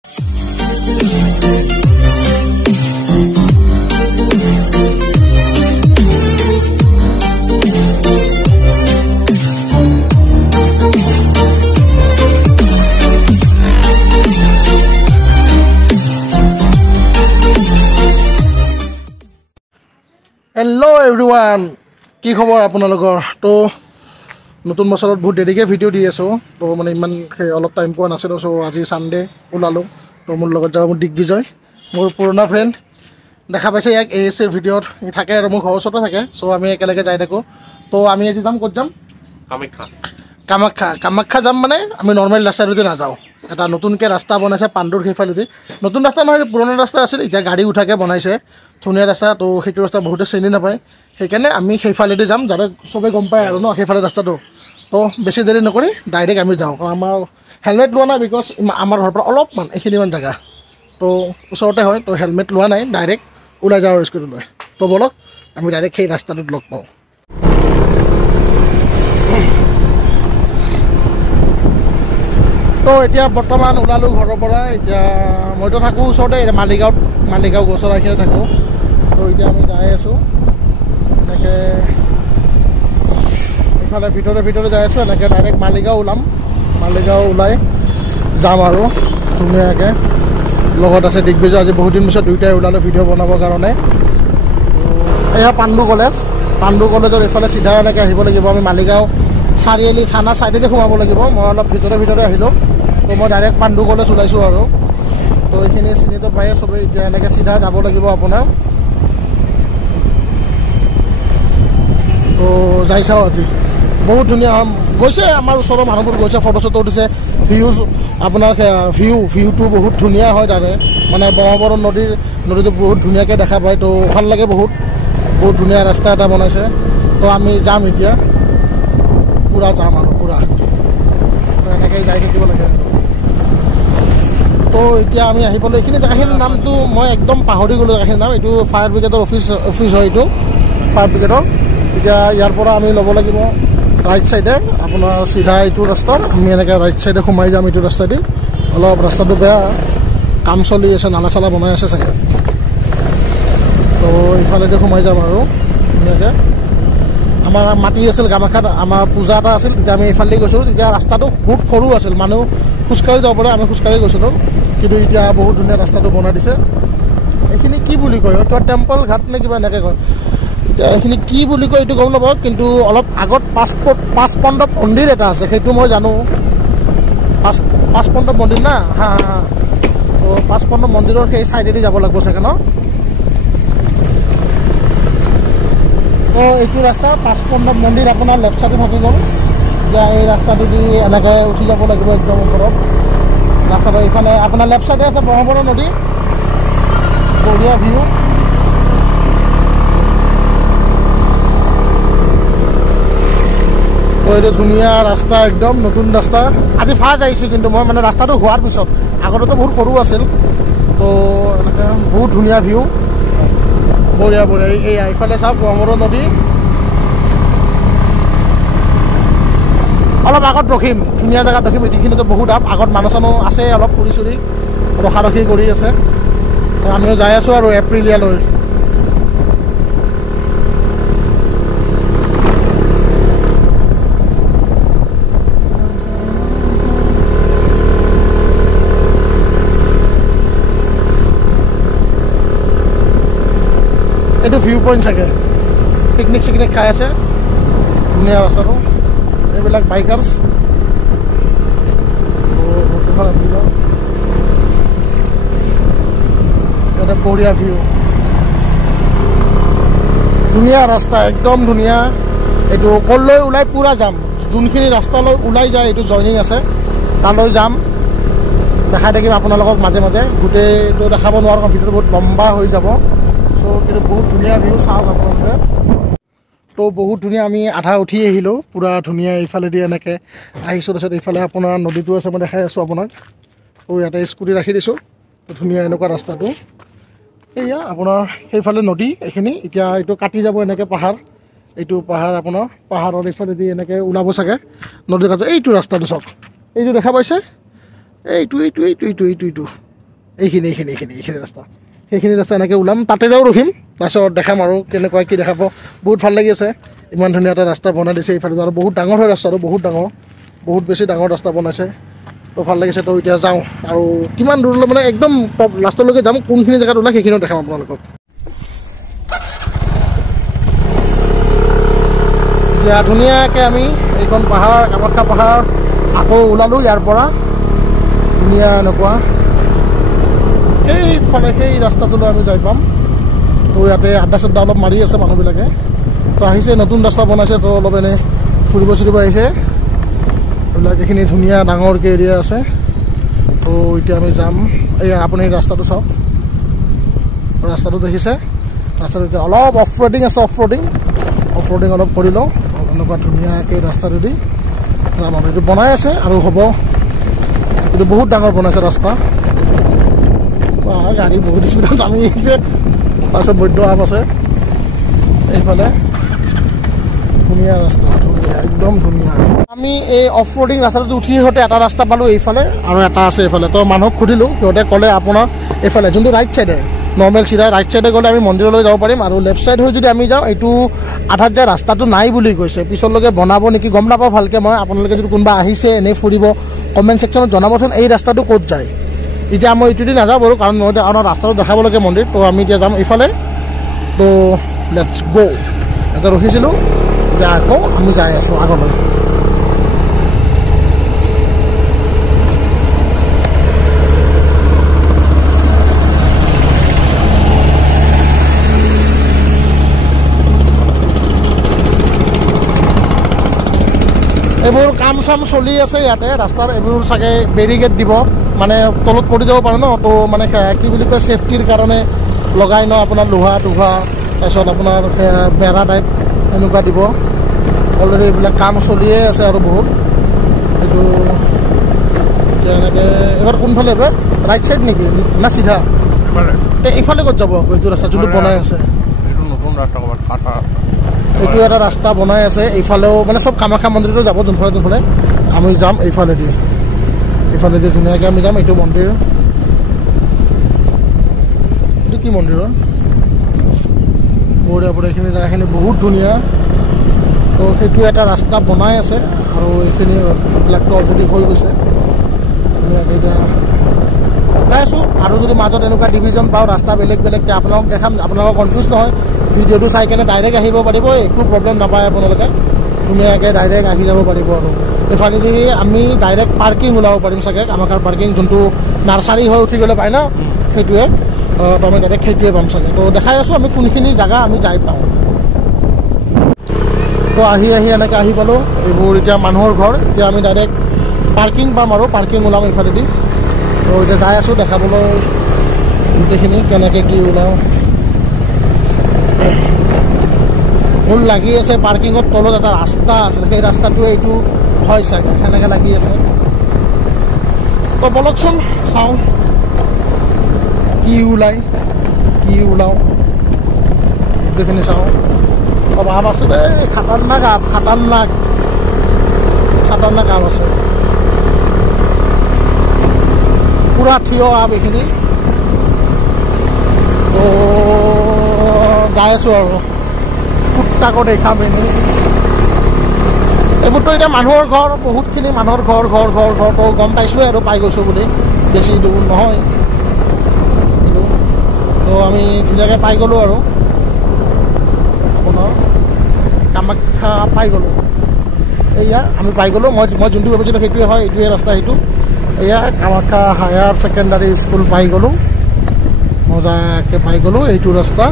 Hello everyone, কি খবৰ আপোনালোকৰ তো নতুন বছৰত বহুত দেৰিকৈ ভিডিঅ' দি আছোঁ তো মানে ইমান অলপ টাইম পোৱা নাছিলোঁ চ' আজি ছানডে ওলালোঁ তো মোৰ লগত যাব মোৰ দিগ্বিজয় মোৰ পুৰণা ফ্ৰেণ্ড দেখা পাইছে ইয়াক ASৰ ভিডিঅ'ত থাকে আৰু মোৰ ঘৰৰ ওচৰতে থাকে চ' আমি একেলগে যাই থাকোঁ তো আমি আজি যাম ক'ত যাম কামাখ্যা যাম মানে আমি নৰ্মেল ৰাস্তাটোদি নাযাওঁ এটা নতুনকৈ ৰাস্তা বনাইছে পাণ্ডুৰ সেইফালেদি নতুন ৰাস্তা নহয় পুৰণা ৰাস্তা আছিল এতিয়া গাড়ী উঠাকৈ বনাইছে ধুনীয়া ৰাস্তা তো সেইটো ৰাস্তা বহুতে চিনি নাপায় সেইকাৰণে আমি সেইফালেদি যাম যাতে চবেই গম পায় আৰু ন সেইফালে ৰাস্তাটো তো বেছি দেৰি নকৰি ডাইৰেক্ট আমি যাওঁ কাৰণ আমাৰ হেলমেট লোৱা নাই বিকজ আমাৰ ঘৰৰ পৰা অলপমান এইখিনিমান জেগা তো ওচৰতে হয় তো হেলমেট লোৱা নাই ডাইৰেক্ট ওলাই যাওঁ স্কুটি লৈ তো বলক আমি ডাইৰেক্ট সেই ৰাস্তাটোত লগ পাওঁ তো এতিয়া বৰ্তমান ওলালোঁ ঘৰৰ পৰা এতিয়া মইতো থাকোঁ ওচৰতে মালিগাঁও গছৰ এইখিনিতে থাকোঁ তো এতিয়া আমি যাই আছোঁ এনেকৈ এইফালে ভিতৰে যাই আছোঁ এনেকৈ ডাইৰেক্ট মালিগাঁও ওলাই যাম আৰু ধুনীয়াকৈ লগত আছে দিগ্বিজয় আজি বহুত দিন পিছত দুয়োটাই ওলালোঁ ভিডিঅ' বনাবৰ কাৰণে এয়া পাণ্ডু কলেজৰ এইফালে চিধা এনেকৈ আহিব লাগিব আমি মালিগাঁও চাৰিআলি থানা চাইডেদি সোমাব লাগিব মই অলপ ভিতৰে আহিলোঁ তো মই ডাইৰেক্ট পাণ্ডু কলেজ ওলাইছোঁ আৰু তো এইখিনি চিনিটো পায়ে চবেই এতিয়া এনেকৈ চিধা যাব লাগিব আপোনাৰ তো যাই চাওঁ আজি বহুত ধুনীয়া গৈছে আমাৰ ওচৰৰ মানুহবোৰ গৈছে ফটো চটো উঠিছে আপোনাৰ ভিউটো বহুত ধুনীয়া হয় তাৰে মানে ব্ৰহ্মপুত্ৰ নদীটো বহুত ধুনীয়াকৈ দেখা পায় তো ভাল লাগে বহুত ধুনীয়া ৰাস্তা এটা বনাইছে তো আমি যাম এতিয়া পূৰা যাম আৰু পূৰা তো এনেকৈ যাই থাকিব লাগে তো এতিয়া আমি আহি পালোঁ এইখিনি জেগাখিনিৰ নামটো মই একদম পাহৰি গ'লোঁ জেগাখিনিৰ নাম এইটো ফায়াৰ ব্ৰিগেডৰ অফিচ হয় এইটো ফায়াৰ ব্ৰিগেডৰ এতিয়া ইয়াৰ পৰা আমি ল'ব লাগিব ৰাইট চাইডে আপোনাৰ চিধা এইটো ৰাস্তাৰ আমি এনেকৈ ৰাইট চাইডে সোমাই যাম এইটো ৰাস্তাদি অলপ ৰাস্তাটো বেয়া কাম চলি আছে নালা চালা বনাই আছে চাগে তো ইফালেদি সোমাই যাম আৰু ধুনীয়াকৈ আমাৰ মাটি আছিল কামাখ্যাত আমাৰ পূজা এটা আছিল তেতিয়া আমি এইফালেদি গৈছিলোঁ তেতিয়া ৰাস্তাটো বহুত সৰু আছিল মানুহ খোজকাঢ়ি যাব পাৰে আমি খোজকাঢ়ি গৈছিলোঁ কিন্তু এতিয়া বহুত ধুনীয়া ৰাস্তাটো বনাই দিছে এইখিনি কি বুলি কয় কিবা টেম্পল ঘাট নে কিবা এনেকৈ কয় এতিয়া এইখিনি কি বুলি কয় এইটো গম নাপাওঁ কিন্তু অলপ আগত পাঁচপণ্ডৱ মন্দিৰ এটা আছে সেইটো মই জানো পাঁচপণ্ডৱ মন্দিৰ না হা তো পাঁচপণ্ডৱ মন্দিৰৰ সেই চাইডেদি যাব লাগিব চাগে ন তো এইটো ৰাস্তা পাঁচপণ্ডৱ মন্দিৰ আপোনাৰ লেফ্ট চাইডে থাকি গ'ল এতিয়া এই ৰাস্তাটোদি এনেকৈ উঠি যাব লাগিব একদম ওপৰত ৰাস্তাটো এইফালে আপোনাৰ লেফ্ট চাইডে আছে ব্ৰহ্মপুত্ৰ নদী বঢ়িয়া ভিউ তো এইটো ধুনীয়া ৰাস্তা একদম নতুন ৰাস্তা আজি ফাৰ্ষ্ট আহিছোঁ কিন্তু মই মানে ৰাস্তাটো হোৱাৰ পিছত আগতেতো বহুত সৰু আছিল তো এনেকৈ বহুত ধুনীয়া ভিউ বঢ়িয়া এই এইফালে চাওক ব্ৰহ্মপুত্ৰ নদী অলপ আগত ৰখিম ধুনীয়া জেগাত ৰখিম এইখিনিতো বহুত আগত মানুহ চানুহ আছে অলপ ফুৰি চুৰি ৰখি কৰি আছে আমিও যাই আছোঁ আৰু এপ্ৰিলিয়ালৈ এইটো ভিউ পইণ্ট চাগে পিকনিক চিকনিক খাই আছে ধুনীয়া ৰাস্তাটো এইবিলাক বাইকাৰ্ছ ইয়াতে বঢ়িয়া ভিউ ধুনীয়া ৰাস্তা একদম ধুনীয়া এইটো কলৈ ওলাই পূৰা যাম যোনখিনি ৰাস্তালৈ ওলাই যায় এইটো জইনিং আছে তালৈ যাম দেখাই থাকিম আপোনালোকক মাজে গোটেইটো দেখাব নোৱাৰোঁ ভিডিঅ'টো বহুত লম্বা হৈ যাব চ' কিন্তু বহুত ধুনীয়া ভিউ চাওক আপোনালোকে তো বহুত ধুনীয়া আমি আধা উঠি আহিলোঁ পূৰা ধুনীয়া এইফালেদি এনেকৈ আহিছোঁ তাৰপিছত এইফালে আপোনাৰ নদীটো আছে মই দেখাই আছোঁ আপোনাক তো ইয়াতে স্কুটি ৰাখি দিছোঁ ধুনীয়া এনেকুৱা ৰাস্তাটো এয়া আপোনাৰ সেইফালে নদী এইখিনি এতিয়া এইটো কাটি যাব এনেকৈ পাহাৰ এইটো পাহাৰ আপোনাৰ পাহাৰৰ এইফালেদি এনেকৈ ওলাব চাগে নদীৰ কাষত এইটো ৰাস্তাটো চাওক এইটো দেখা পাইছে এইটো এইখিনি ৰাস্তা সেইখিনি ৰাস্তা এনেকৈ ওলাম তাতে যাওঁ ৰখিম তাৰপিছত দেখাম আৰু কেনেকুৱা কি দেখাব বহুত ভাল লাগি আছে ইমান ধুনীয়া এটা ৰাস্তা বনাই দিছে এইফালে আৰু বহুত ডাঙৰ হয় ৰাস্তাটো বহুত বেছি ডাঙৰ ৰাস্তা বনাইছে তো ভাল লাগিছে তো এতিয়া যাওঁ আৰু কিমান দূৰলৈ মানে একদম টপ লাষ্টলৈকে যাম কোনখিনি জেগাত ওলাই সেইখিনিও দেখাম আপোনালোকক এতিয়া ধুনীয়াকৈ আমি এইখন পাহাৰ কামাখ্যা পাহাৰ আকৌ ওলালোঁ ইয়াৰ পৰা ধুনীয়া এনেকুৱা সেইফালে সেই ৰাস্তাটোলৈ আমি যাই পাম তো ইয়াতে আড্ডা চাড্ডা অলপ মাৰি আছে মানুহবিলাকে তো আহিছে নতুন ৰাস্তা বনাইছে তো অলপ এনেই ফুৰিব আহিছে এইবিলাক এইখিনি ধুনীয়া ডাঙৰকৈ এৰিয়া আছে তো এতিয়া আমি যাম এই আপুনি ৰাস্তাটো চাওক ৰাস্তাটো দেখিছে ৰাস্তাটো এতিয়া অলপ অফ ৰ'ডিং আছে অফ ৰ'ডিং অলপ কৰি লওঁ এনেকুৱা ধুনীয়াকৈ ৰাস্তাটো দি যাম আৰু এইটো বনাই আছে আৰু হ'ব এইটো বহুত ডাঙৰ বনাইছে ৰাস্তা গাড়ী বহুত স্পীডত নামি আহিছে তাৰপিছত বৈদ্য আম আছে এইফালে ধুনীয়া ৰাস্তা একদম ধুনীয়া আমি এই অফ ৰ'ডিং ৰাস্তাটো উঠি সিহঁতে এটা ৰাস্তা পালোঁ এইফালে আৰু এটা আছে এইফালে তো মানুহক সুধিলোঁ সিহঁতে ক'লে আপোনাৰ এইফালে যোনটো ৰাইট চাইডে নৰ্মেল চিধা ৰাইট চাইডে গ'লে আমি মন্দিৰলৈ যাব পাৰিম আৰু লেফ্ট চাইড হৈ যদি আমি যাওঁ এইটো আধাত যায় ৰাস্তাটো নাই বুলি কৈছে পিছলৈকে বনাব নেকি গম নাপাওঁ ভালকৈ মই আপোনালোকে যদি কোনোবা আহিছে এনেই ফুৰিব কমেণ্ট ছেকশ্যনত জনাবচোন এই ৰাস্তাটো ক'ত যায় এতিয়া মই এইটো দি নাযাওঁ বাৰু কাৰণ মই আমাৰ ৰাস্তাটো দেখাব লাগে মন্দিৰ তো আমি এতিয়া যাম এইফালে তো লেটছ গ' এটা ৰখিছিলোঁ এতিয়া আকৌ আমি যাই আছোঁ আগলৈ এইবোৰ কাম চাম চলি আছে ইয়াতে ৰাস্তাৰ এইবোৰ চাগে বেৰিকেড দিব মানে তলত পৰি যাব পাৰে ন তো মানে কি বুলি কয় ছেফটিৰ কাৰণে লগাই ন আপোনাৰ লোহা টোহা তাৰপিছত আপোনাৰ বেৰা টাইপ এনেকুৱা দিব অলৰেডি এইবিলাক কাম চলিয়ে আছে আৰু বহুত এইটো এতিয়া এনেকৈ এবাৰ কোনফালে এবাৰ ৰাইট চাইড নেকি না চিধা এইফালে ক'ত যাব এইটো ৰাস্তা যোনটো বনাই আছে এইটো এটা ৰাস্তা বনাই আছে এইফালেও মানে চব কামাখ্যা মন্দিৰতো যাব যোনফালে আমি যাম এইফালেদি ধুনীয়াকৈ আমি যাম এইটো মন্দিৰ এইটো কি মন্দিৰৰ বঢ়িয়া এইখিনি জেগাখিনি বহুত ধুনীয়া তো সেইটো এটা ৰাস্তা বনাই আছে আৰু এইখিনি এইবিলাকতো অলৰেডি হৈ গৈছে ধুনীয়াকৈ এতিয়া যাই আছোঁ আৰু যদি মাজত এনেকুৱা ডিভিজন পাওঁ ৰাস্তা বেলেগ আপোনালোকক দেখাম আপোনালোকৰ কনফিউজ নহয় ভিডিঅ'টো চাই কেনে ডাইৰেক্ট আহিব পাৰিব একো প্ৰব্লেম নাপায় আপোনালোকে ধুনীয়াকৈ ডাইৰেক্ট আহি যাব পাৰিব আৰু এইফালেদি আমি ডাইৰেক্ট পাৰ্কিং ওলাব পাৰিম চাগে কামাখ্যাৰ পাৰ্কিং যোনটো নাৰ্চাৰী হৈ উঠি গ'লে পায় ন সেইটোৱে তো আমি ডাইৰেক্ট সেইটোৱে পাম চাগে তো দেখাই আছোঁ আমি কোনখিনি জেগা আমি যাই পাওঁ তো আহি এনেকৈ আহি পালোঁ এইবোৰ এতিয়া মানুহৰ ঘৰ এতিয়া আমি ডাইৰেক্ট পাৰ্কিং পাম আৰু পাৰ্কিং ওলাম এইফালেদি তো এতিয়া যাই আছোঁ দেখাবলৈ গোটেইখিনি কেনেকৈ কি ওলাওঁ মোৰ লাগি আছে পাৰ্কিঙৰ তলত এটা ৰাস্তা আছিল সেই ৰাস্তাটোৱে এইটো হয় চাগে সেনেকৈ লাগি আছে তো বলকচোন চাওঁ কি ওলাওঁ গোটেইখিনি চাওঁ ভাৱ আছে দেই খাটাৰনাক আপ আছে পুৰা থিয় আপ এইখিনি তো যাই আছোঁ আৰু ফুটটাকো দেখাম এনেই এইবোৰতো এতিয়া মানুহৰ ঘৰ বহুতখিনি মানুহৰ ঘৰ তো গম পাইছোঁৱে আৰু পাই গৈছোঁ বুলি বেছি দূৰ নহয় এইটো তো আমি ধুনীয়াকৈ পাই গ'লোঁ আৰু আপোনাৰ কামাখ্যা পাই গ'লোঁ এয়া আমি পাই গ'লোঁ মই যোনটো ভাবিছিলোঁ সেইটোৱে হয় এইটোৱে ৰাস্তা সেইটো এয়া কামাখ্যা হায়াৰ ছেকেণ্ডাৰী স্কুল পাই গ'লোঁ মজাকৈ পাই গ'লোঁ এইটো ৰাস্তা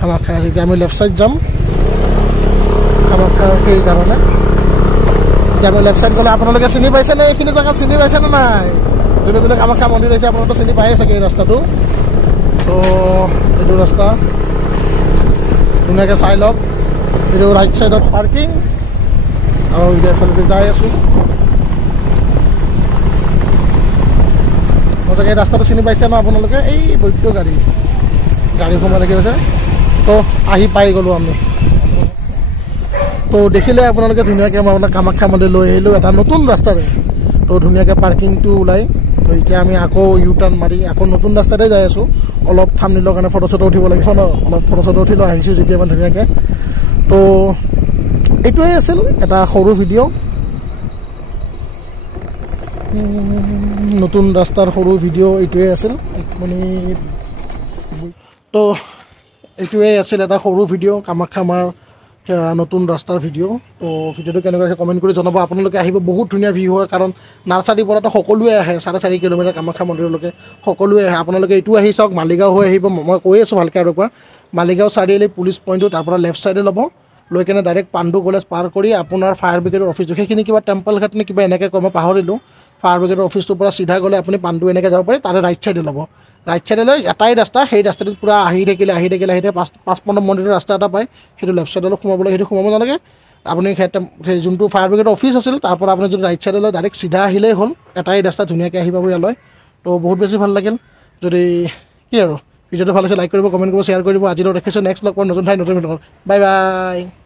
কামাখ্যা এতিয়া আমি লেফ্ট চাইড যাম কামাখ্যাৰ সেইকাৰণে এতিয়া আমি লেফ্ট চাইড গ'লে আপোনালোকে চিনি পাইছেনে এইখিনি জেগা চিনি পাইছেনে নাই যোনে কামাখ্যা মন্দিৰ হৈছে আপোনালোকে চিনি পায়েই চাগে এই ৰাস্তাটো তো এইটো ৰাস্তা ধুনীয়াকৈ চাই লওক এইটো ৰাইট চাইডত পাৰ্কিং আৰু এতিয়া এইফালেদি যাই আছোঁ মই চাগে এই ৰাস্তাটো চিনি পাইছে ন আপোনালোকে এই বৈদ্য গাড়ী সোমাই লাগি আছে তো আহি পাই গ'লোঁ আমি তো দেখিলে আপোনালোকে ধুনীয়াকৈ মই আপোনাক কামাখ্যা মন্দিৰ লৈ আহিলোঁ এটা নতুন ৰাস্তাৰে তো ধুনীয়াকৈ পাৰ্কিংটো ওলাই তো এতিয়া আমি আকৌ ইউ টাৰ্ণ মাৰি আকৌ নতুন ৰাস্তাতে যাই আছোঁ অলপ থাম্বনেইলৰ কাৰণে ফটো চটো উঠিব লাগিব ন অলপ ফটো চটো উঠি লৈ আহিছোঁ যেতিয়া ইমান ধুনীয়াকৈ তো এইটোৱেই আছিল এটা সৰু ভিডিঅ' নতুন ৰাস্তাৰ সৰু ভিডিঅ' এইটোৱেই আছিল 1 মিনিট তো এইটোৱেই আছিল এটা সৰু ভিডিঅ' কামাখ্যা মাৰ নতুন ৰাস্তাৰ ভিডিঅ' তো ভিডিঅ'টো কেনেকুৱা আছে কমেণ্ট কৰি জনাব আপোনালোকে আহিব বহুত ধুনীয়া ভিউ হয় কাৰণ নাৰ্চাৰীৰ পৰাতো সকলোৱে আহে 4.5 কিলোমিটাৰ কামাখ্যা মন্দিৰলৈকে সকলোৱে আহে আপোনালোকে এইটো আহি চাওক মালিগাঁও হৈ আহিব মই কৈ আছোঁ ভালকৈ আৰু একবাৰ মালিগাঁও চাৰিআলি পুলিচ পইণ্টটো তাৰ পৰা লেফ্ট ছাইডে ল'ব লৈ কেনে ডাইৰেক্ট পাণ্ডু কলেজ পাৰ কৰি আপোনাৰ ফায়াৰ ব্ৰিগেডৰ অফিচটো সেইখিনি কিবা টেম্পল ঘাট নে কিবা এনেকৈ কয় মই পাহৰিলোঁ ফায়াৰ ব্ৰিগেডৰ অফিচটোৰ পৰা চিধা গ'লে আপুনি পাণ্ডু এনেকৈ যাব পাৰে তাৰে ৰাইট ছাইডে ল'ব ৰাইট ছাইডে লৈ এটাই ৰাস্তা সেই ৰাস্তাটোত পূৰা আহি থাকিলে 5 মন্দিৰৰ ৰাস্তা এটা পায় সেইটো লেফ্ট ছাইডলৈ সোমাবলৈ সেইটো সোমাব নালাগে আপুনি সেই যোনটো ফায়াৰ ব্ৰিগেডৰ অফিচ আছিল তাৰ পৰা আপুনি যদি ৰাইট ছাইডে লৈ ডাইৰেক্ট চিধা আহিলেই হ'ল এটাই ৰাস্তা ধুনীয়াকৈ আহি পাব ইয়ালৈ তো বহুত বেছি ভাল লাগিল যদি কি আৰু ভিডিঅ'টো ভাল হৈছে লাইক কৰিব কমেণ্ট কৰিব শ্বেয়াৰ কৰিব আজিলৈ ৰাখিছোঁ নেক্সট লগ পাম নতুন ঠাই নতুন ভিডিঅ'ত বাই বাই